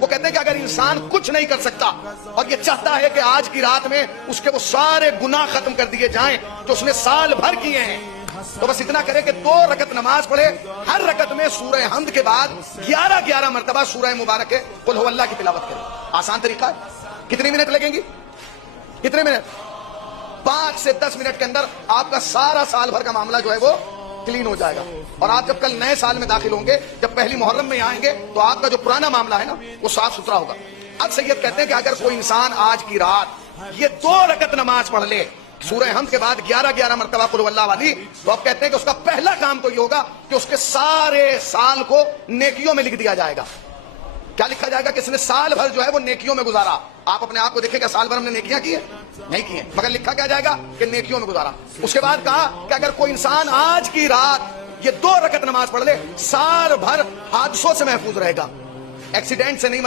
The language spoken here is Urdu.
وہ کہتے ہیں کہ اگر انسان کچھ نہیں کر سکتا اور یہ چاہتا ہے کہ آج کی رات میں اس کے وہ سارے گناہ ختم کر دیے جائیں جو اس نے سال بھر کیے ہیں، تو بس اتنا کرے کہ 2 رکعت نماز پڑھے، ہر رکعت میں سورہ حمد کے بعد 11 مرتبہ سورہ مبارک قل هو اللہ کی تلاوت کرے۔ آسان طریقہ ہے۔ کتنی منٹ لگیں گی؟ کتنے منٹ؟ 5 سے 10 منٹ کے اندر آپ کا سارا سال بھر کا معاملہ جو ہے وہ کلین ہو جائے گا۔ اور آپ جب کل نئے سال میں داخل ہوں گے، جب پہلی محرم میں آئیں گے، تو آپ کا جو پرانا معاملہ ہے نا وہ صاف ستھرا ہوگا۔ اب سید کہتے ہیں کہ اگر کوئی انسان آج کی رات یہ 2 رکعت نماز پڑھ لے سورہ حمد کے بعد 11 مرتبہ قل اللہ والی، تو آپ کہتے ہیں کہ اس کا پہلا کام تو یہ ہوگا کہ اس کے سارے سال کو نیکیوں میں لکھ دیا جائے گا۔ کیا لکھا جائے گا؟ کہ اس نے سال بھر جو ہے وہ نیکیوں میں گزارا۔ آپ اپنے آپ کو دیکھیں کہ سال بھر ہم نے نیکیاں کی ہیں؟ نہیں کی ہیں، مگر لکھا کیا جائے گا؟ کہ نیکیوں میں گزارا۔ اس کے بعد کہا کہ اگر کوئی انسان آج کی رات یہ 2 رکعت نماز پڑھ لے، سال بھر حادثوں سے محفوظ رہے گا، ایکسیڈنٹ سے نہیں